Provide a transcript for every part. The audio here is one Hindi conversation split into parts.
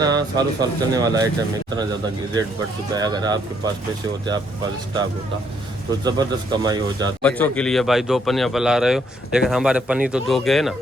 ना सालों साल चलने वाला आइटम है, इतना ज़्यादा रेट बढ़ चुका है। अगर आपके पास पैसे होते, आपके पास स्टॉक होता तो ज़बरदस्त कमाई हो जाती। बच्चों के लिए भाई 2 पनिया बुला रहे हो, लेकिन हमारे पनी तो 2 गए ना,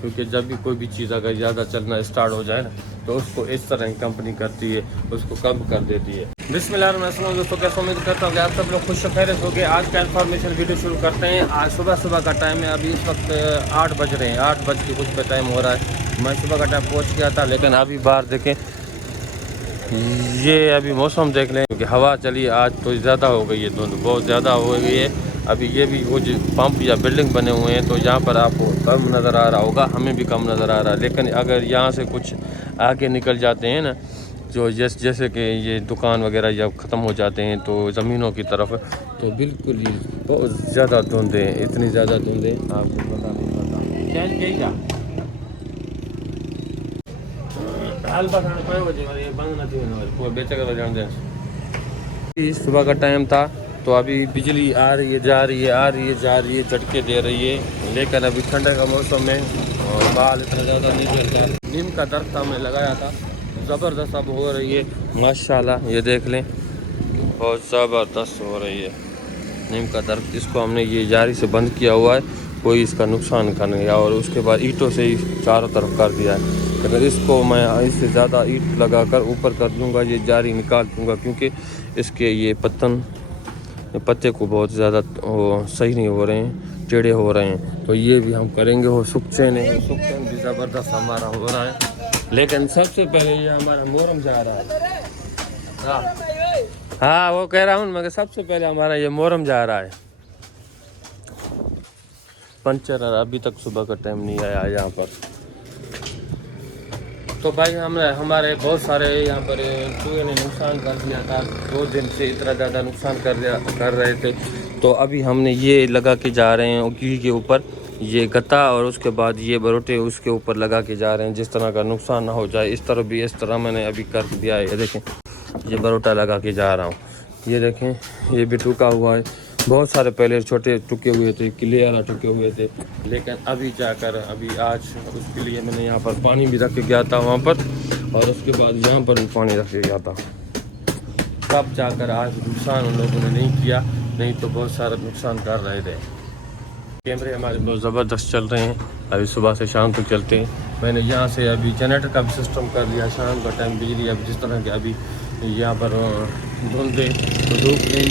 क्योंकि जब भी कोई भी चीज़ अगर ज़्यादा चलना स्टार्ट हो जाए ना तो उसको इस तरह की कंपनी करती है, उसको कम कर देती है। बिस्मिल्लाहिर्रहमानिर्रहीम दोस्तों, कैसे उम्मीद करता हूँ कि आप सब लोग खुश खैरियत हो गए। आज का इन्फॉर्मेशन वीडियो शुरू करते हैं। आज सुबह का टाइम है, अभी इस वक्त 8 बज रहे हैं, 8 बज के कुछ पे टाइम हो रहा है। मैं सुबह का टाइम पहुँच गया था, लेकिन अभी बाहर देखें, ये अभी मौसम देख लें, क्योंकि हवा चली आज तो ज़्यादा हो गई है, धुंध बहुत ज़्यादा हो गई है। अभी ये भी कुछ पंप या बिल्डिंग बने हुए हैं, तो यहाँ पर आपको कम नज़र आ रहा होगा, हमें भी कम नज़र आ रहा है। लेकिन अगर यहाँ से कुछ आगे निकल जाते हैं ना, जो जैसे कि ये दुकान वगैरह जब ख़त्म हो जाते हैं तो ज़मीनों की तरफ, तो बिल्कुल ही बहुत ज़्यादा धुंधे, इतनी ज़्यादा धुंधे आपको पता नहीं पता। चैन कहीं जा सुबह का टाइम था, तो अभी बिजली आ रही है, जा रही है, आ रही है, जा रही है, झटके दे रही है। लेकिन अभी ठंडे का मौसम है और बाल इतना ज़्यादा नहीं चलता। नीम का दरख्त हमने लगाया था, ज़बरदस्त अब हो रही है माशाल्लाह। ये देख लें, बहुत ज़बरदस्त हो रही है नीम का दरख्त। इसको हमने ये जारी से बंद किया हुआ है, कोई इसका नुकसान कर नहीं, और उसके बाद ईंटों से ही चारों तरफ कर दिया है। अगर इसको मैं इससे ज़्यादा ईंट लगाकर ऊपर कर दूंगा, ये जारी निकाल दूंगा, क्योंकि इसके ये पत्ते को बहुत ज़्यादा सही नहीं हो रहे हैं, टेढ़े हो रहे हैं। तो ये भी हम करेंगे। वो सुखचैन भी ज़बरदस्त हमारा हो रहा है। लेकिन सबसे पहले ये हमारा मोहरम जा रहा है। हाँ वो कह रहा हूँ, मगर सबसे पहले हमारा ये मोहरम जा रहा है। पंचर अभी तक सुबह का टाइम नहीं आया यहाँ पर। तो भाई हमारे बहुत सारे यहाँ पर चूहे ने नुकसान कर दिया था। 2 दिन से इतना ज़्यादा नुकसान कर रहे थे। तो अभी हमने ये लगा के जा रहे हैं उकी के ऊपर, ये गत्ता, और उसके बाद ये बरोटे उसके ऊपर लगा के जा रहे हैं, जिस तरह का नुकसान ना हो जाए। इस तरह भी इस तरह मैंने अभी कर दिया है। ये देखें, ये बरोटा लगा के जा रहा हूँ। ये देखें, ये भी टूका हुआ है। बहुत सारे पहले छोटे टुके हुए थे, क्लियर टुके हुए थे, लेकिन अभी जाकर अभी आज उसके लिए मैंने यहाँ पर पानी भी रख के गया था वहाँ पर, और उसके बाद यहाँ पर भी पानी रख के गया था। तब जाकर आज नुकसान उन लोगों ने नहीं किया, नहीं तो बहुत सारा नुकसान कर रहे थे। कैमरे हमारे बहुत ज़बरदस्त चल रहे हैं, अभी सुबह से शाम तक चलते हैं। मैंने यहाँ से अभी जनरेटर का भी सिस्टम कर लिया। शाम का टाइम बिजली अभी जिस तरह के अभी यहाँ पर धुंधे, तो धूप नहीं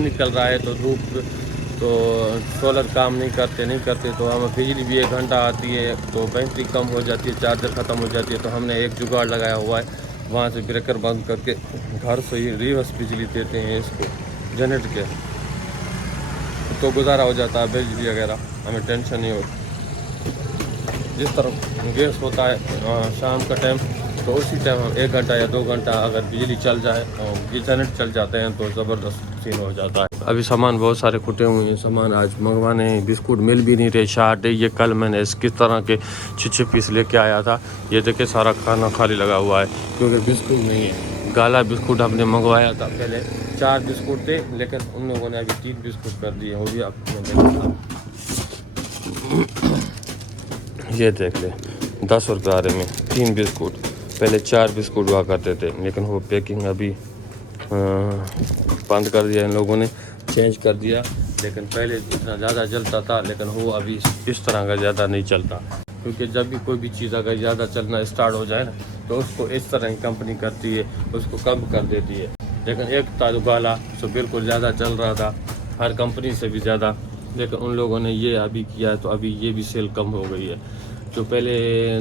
निकल रहा है तो धूप, तो सोलर काम नहीं करते तो हमें बिजली भी 1 घंटा आती है, तो बैटरी कम हो जाती है, चार्जर ख़त्म हो जाती है। तो हमने एक जुगाड़ लगाया हुआ है, वहाँ से ब्रेकर बंद करके घर से ही रिवर्स बिजली देते हैं इसको जनरेटर के, तो गुजारा हो जाता है बिजली वगैरह, हमें टेंशन नहीं होती। जिस तरह गैस होता है शाम का टाइम, तो उसी टाइम हम 1 घंटा या 2 घंटा अगर बिजली चल जाए और जनरेटर चल जाते हैं तो ज़बरदस्त सीन हो जाता है। अभी सामान बहुत सारे खुटे हुए हैं, सामान आज मंगवाने हैं। बिस्कुट मिल भी नहीं रहे, शार्ट है। ये कल मैंने किस तरह के 6 पीस लेके आया था। ये देखिए सारा खाना खाली लगा हुआ है, क्योंकि बिस्कुट नहीं है। गाला बिस्कुट हमने मंगवाया था, पहले 4 बिस्कुट थे, लेकिन उन लोगों ने अभी 3 बिस्कुट कर दिए। वो भी आपने देखा था, ये देख ले, 10 रुपये में 3 बिस्कुट। पहले 4 बिस्कुट हुआ करते थे, लेकिन वो पैकिंग अभी बंद कर दिया इन लोगों ने, चेंज कर दिया। लेकिन पहले इतना ज़्यादा चलता था, लेकिन वो अभी इस तरह का ज़्यादा नहीं चलता, क्योंकि जब भी कोई भी चीज़ अगर ज़्यादा चलना स्टार्ट हो जाए ना, तो उसको इस तरह की कंपनी करती है, उसको कम कर देती है। लेकिन एक था गाला, तो बिल्कुल ज़्यादा चल रहा था, हर कंपनी से भी ज़्यादा, लेकिन उन लोगों ने ये अभी किया है, तो अभी ये भी सेल कम हो गई है। जो पहले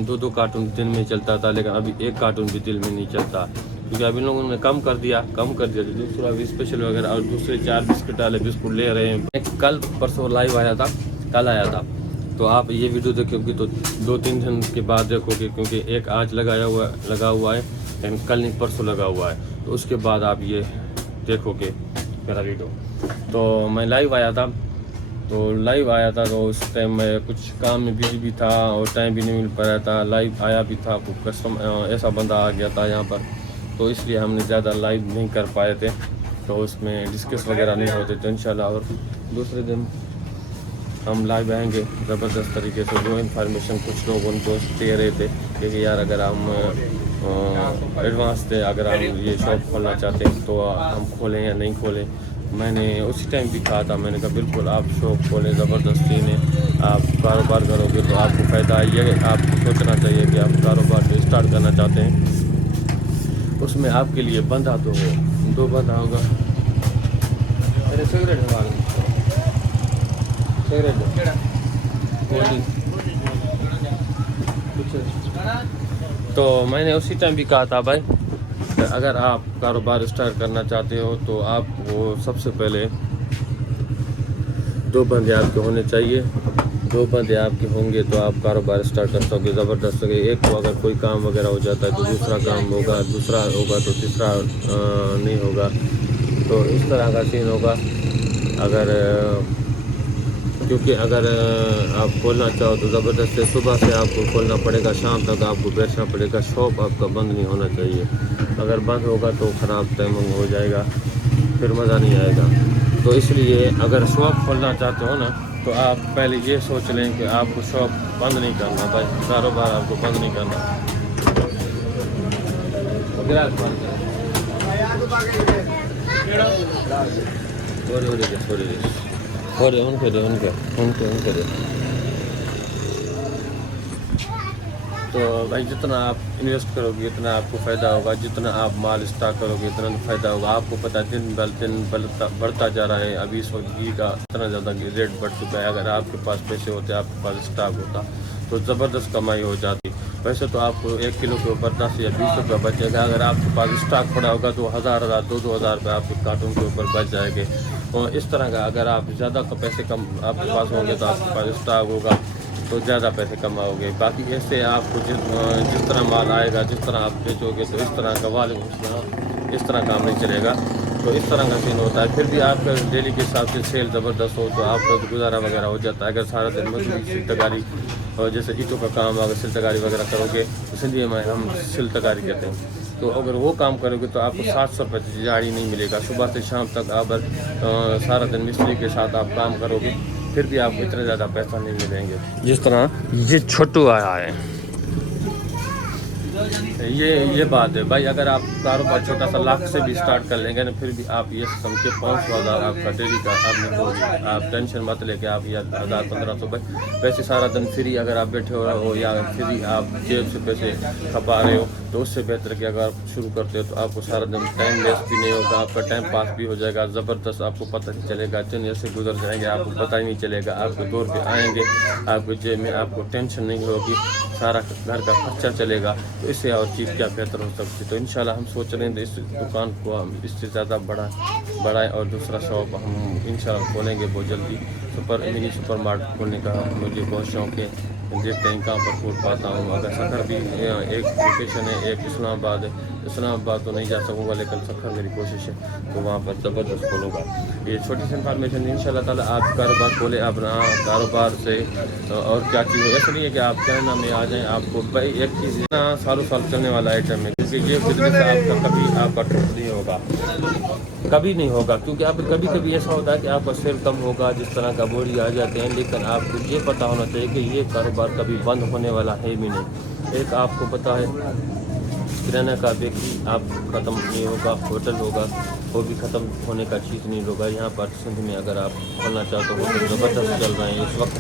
2-2 कार्टून दिन में चलता था, लेकिन अभी 1 कार्टून भी दिन में नहीं चलता, क्योंकि अभी लोगों ने कम कर दिया। तो दूसरा भी स्पेशल वगैरह और दूसरे 4 बिस्किट वाले बिस्कुट ले रहे हैं। कल परसों लाइव आया था, कल आया था, तो आप ये वीडियो देखोगे तो 2-3 दिन के बाद देखोगे, क्योंकि एक आज लगा हुआ है, लेकिन कल नहीं परसों लगा हुआ है, तो उसके बाद आप ये देखोगे मेरा वीडियो। तो मैं लाइव आया था, तो उस टाइम मैं कुछ काम में बिजी भी था और टाइम भी नहीं मिल पाया था। लाइव आया भी था, कस्टमर ऐसा बंदा आ गया था यहाँ पर, तो इसलिए हमने ज़्यादा लाइव नहीं कर पाए थे, तो उसमें डिस्कस वगैरह नहीं होते थे। इंशाल्लाह और दूसरे दिन हम लाइव आएंगे ज़बरदस्त तरीके से। जो इन्फॉर्मेशन कुछ लोग उनको दे रहे थे कि यार अगर हम एडवांस दे, अगर हम ये शॉप खोलना चाहते हैं तो हम खोलें या नहीं खोलें। मैंने उसी टाइम भी कहा था, मैंने कहा बिल्कुल आप शॉप खोलें, ज़बरदस्ती में आप कारोबार करोगे तो आपको फ़ायदा ये आपको सोचना चाहिए कि आप कारोबार जो स्टार्ट करना चाहते हैं उसमें आपके लिए बंदा तो हो, 2 बंदा होगा। अरे सिगरेट तो मैंने उसी टाइम भी कहा था भाई, अगर आप कारोबार स्टार्ट करना चाहते हो तो आप वो सबसे पहले 2 बंदे आपके होने चाहिए। 2 बंदे आपके होंगे तो आप कारोबार स्टार्ट कर सकोगे ज़बरदस्त। एक को अगर कोई काम वगैरह हो जाता है तो दूसरा काम होगा, दूसरा होगा तो तीसरा नहीं होगा। तो इस तरह का सीन होगा। अगर क्योंकि अगर आप खोलना चाहो तो ज़बरदस्त से सुबह से आपको खोलना पड़ेगा, शाम तक आपको बैठना पड़ेगा। शॉप आपका बंद नहीं होना चाहिए। अगर बंद होगा तो ख़राब टाइमिंग हो जाएगा, फिर मज़ा नहीं आएगा। तो इसलिए अगर शॉप खोलना चाहते हो ना तो आप पहले ये सोच लें कि आपको शॉप बंद नहीं करना भाई, कारोबार आपको बंद नहीं करना। उनके तो भाई जितना आप इन्वेस्ट करोगे उतना आपको फ़ायदा होगा, जितना आप माल स्टॉक करोगे उतना फ़ायदा होगा। आपको पता है दिन ब दिन बढ़ता जा रहा है। अभी इस वक्त घी का इतना ज़्यादा रेट बढ़ चुका है। अगर आपके पास पैसे होते, आपके पास स्टॉक होता तो ज़बरदस्त कमाई हो जाती। वैसे तो आपको 1 किलो के ऊपर 10 या 20 रुपये बचेगा। अगर आपके पास स्टॉक पड़ा होगा तो 1000 2 हज़ार रुपये आपके कार्टून के ऊपर बच जाएंगे। और इस तरह का अगर आप ज़्यादा पैसे कम आपके पास होंगे तो आपके पास स्टॉक होगा तो ज़्यादा पैसे कमाओगे। बाकी ऐसे आपको जिस तरह माल आएगा, जिस तरह आप बेचोगे तो इस तरह का इस तरह काम नहीं चलेगा। तो इस तरह का सीन होता है। फिर भी आपका डेली के हिसाब से सेल ज़बरदस्त हो तो आपका गुजारा वगैरह हो जाता है। अगर सारा दिन मजदूरी सिलतकारी और जैसे ईंटों का काम अगर सिलतकारी वगैरह करोगे तो इसलिए हम सिलतकारी कहते हैं। तो अगर वो काम करोगे तो आपको 700 रुपये दिहाड़ी नहीं मिलेगा। सुबह से शाम तक आप सारा दिन मिस्त्री के साथ आप काम करोगे फिर भी आपको इतना ज़्यादा पैसा नहीं मिलेंगे। जिस तरह ये छोटू आया है, ये बात है भाई। अगर आप कारोबार छोटा सा लाख से भी स्टार्ट कर लेंगे ना फिर भी आप ये समझ के 500 आपका डेली का आप निकलोगे। आप टेंशन मत लेके आप या 1000-1500 भाई वैसे सारा दिन फ्री अगर आप बैठे हो या फ्री आप जेब से पैसे खपा रहे हो तो उससे बेहतर कि अगर आप शुरू करते हो तो आपको सारा दिन टाइम वेस्ट भी नहीं होगा, आपका टाइम पास भी हो जाएगा ज़बरदस्त। आपको पता नहीं चलेगा, दिन ऐसे गुजर जाएंगे आपको पता ही नहीं चलेगा। आपके दौर पे आएंगे, आपके जेब में आपको टेंशन नहीं होगी, सारा घर का खर्चा चलेगा। तो इससे और चीज़ क्या बेहतर हो सकती है। तो इंशाल्लाह हम सोच रहे हैं इस दुकान को हम इससे ज़्यादा बढ़ाएं और दूसरा शॉप हम इंशाल्लाह खोलेंगे बहुत जल्दी। मिनी सुपर मार्केट खोलने का मुझे बहुत शौक़ है। देखते हैं कहाँ पर खोल पाता हूँ। अगर सखर भी एक लोकेशन है, एक इस्लामाबाद है। इस्लामाबाद तो नहीं जा सकूँगा लेकिन सखर मेरी कोशिश है तो वहाँ पर ज़बरदस्त खोलूँगा। ये छोटी सी इन्फॉर्मेशन इंशाल्लाह ताला आप कारोबार खोलें अपना कारोबार से और क्या चीज़ है। ऐसा नहीं है कि आप चाइना में आ जाएँ। आपको भाई एक चीज़ ना सालों साल चलने वाला आइटम है क्योंकि ये बिजनेस आपका कभी आपका टूट नहीं होगा, कभी नहीं होगा। क्योंकि आप कभी ऐसा होता है कि आपका सेल कम होगा, जिस तरह का बोरी आ जाते हैं, लेकिन आपको ये पता होना चाहिए कि ये कारोबार कभी बंद होने वाला है भी नहीं। एक आपको पता है किराना का बेकरी आप ख़त्म नहीं होगा, होटल होगा वो भी ख़त्म होने का चीज़ नहीं होगा। यहाँ पर सिंध में अगर आप खोलना चाहो तो होटल ज़बरदस्त चल रहे हैं इस वक्त।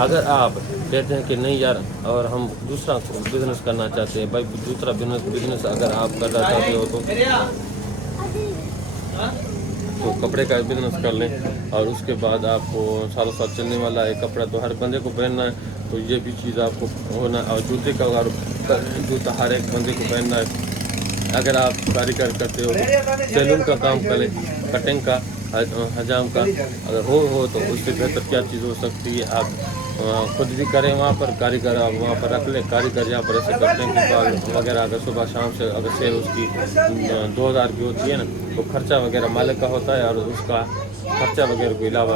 अगर आप कहते हैं कि नहीं यार और हम दूसरा बिज़नेस करना चाहते हैं, भाई दूसरा बिज़नेस अगर आप करना चाहते हो तो कपड़े का बिज़नेस कर लें। और उसके बाद आपको सालों साल चलने वाला है कपड़ा, तो हर बंदे को पहनना है तो ये भी चीज़ आपको होना। और जूते का अगर जूता हर एक बंदे को पहनना है। अगर आप कारीगर करते हो सैलून का काम करें, कटिंग का, हजाम का अगर हो तो उससे बेहतर क्या चीज़ हो सकती है। आप खुद भी करें वहाँ पर, कारीगर आप वहाँ पर रख लें। कारीगर यहाँ पर ऐसे करते हैं कि बाल वगैरह अगर सुबह शाम से अगर सेल उसकी 2000 की होती है ना तो खर्चा वगैरह मालिक का होता है और उसका खर्चा वगैरह के अलावा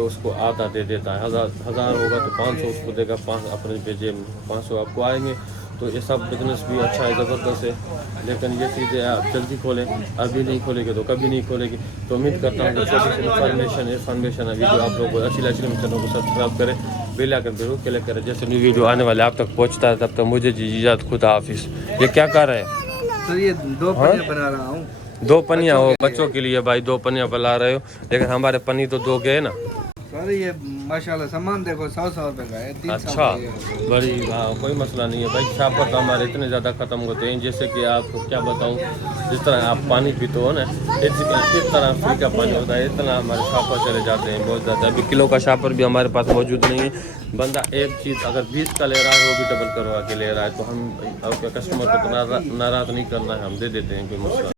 उसको आधा दे देता है। 1000 होगा तो 500 उसको देगा, 5 अपने भेजे 500 आपको आएंगे। तो ये सब बिजनेस भी अच्छा है, ज़बरदस्त है। लेकिन ये चीज़ें आप जल्दी खोलें, अभी नहीं खोलेंगे तो कभी नहीं खोलेंगे। तो उम्मीद करता हूँ कि छोटी सी इन्फॉर्मेशन है वीडियो आप लोगों को अच्छी लगी। चैनल को सब्सक्राइब करें, बेल आकर जरूर क्लिक करें। जैसे न्यू वीडियो आने वाले आप तक पहुंचता है, तब तक मुझे इजाज़त, खुदा हाफिज़। ये क्या कर रहे हैं सर? ये 2 पनिया बना रहा हूँ। 2 पनिया हो बच्चों के लिए भाई, 2 पनिया बना रहे हो, लेकिन हमारे पनी तो 2 गए ना। सर ये माशाल्लाह सामान देखो 100 रुपए का है। 3 अच्छा, बड़ी हाँ, कोई मसला नहीं है भाई। शापर तो हमारे इतने ज़्यादा ख़त्म होते हैं, जैसे कि आपको क्या बताऊँ, जिस तरह आप पानी पीते हो ना, इस तरह फ्री का पानी होता है, इतना हमारे शापर चले जाते हैं बहुत ज़्यादा। अभी किलो का शापर भी हमारे पास मौजूद नहीं है। बंदा एक चीज़ अगर 20 का ले रहा है, वो भी डबल करवा के ले रहा है, तो हम कस्टमर को तो नाराज़ नहीं करना है, हम दे देते हैं, कोई मसला।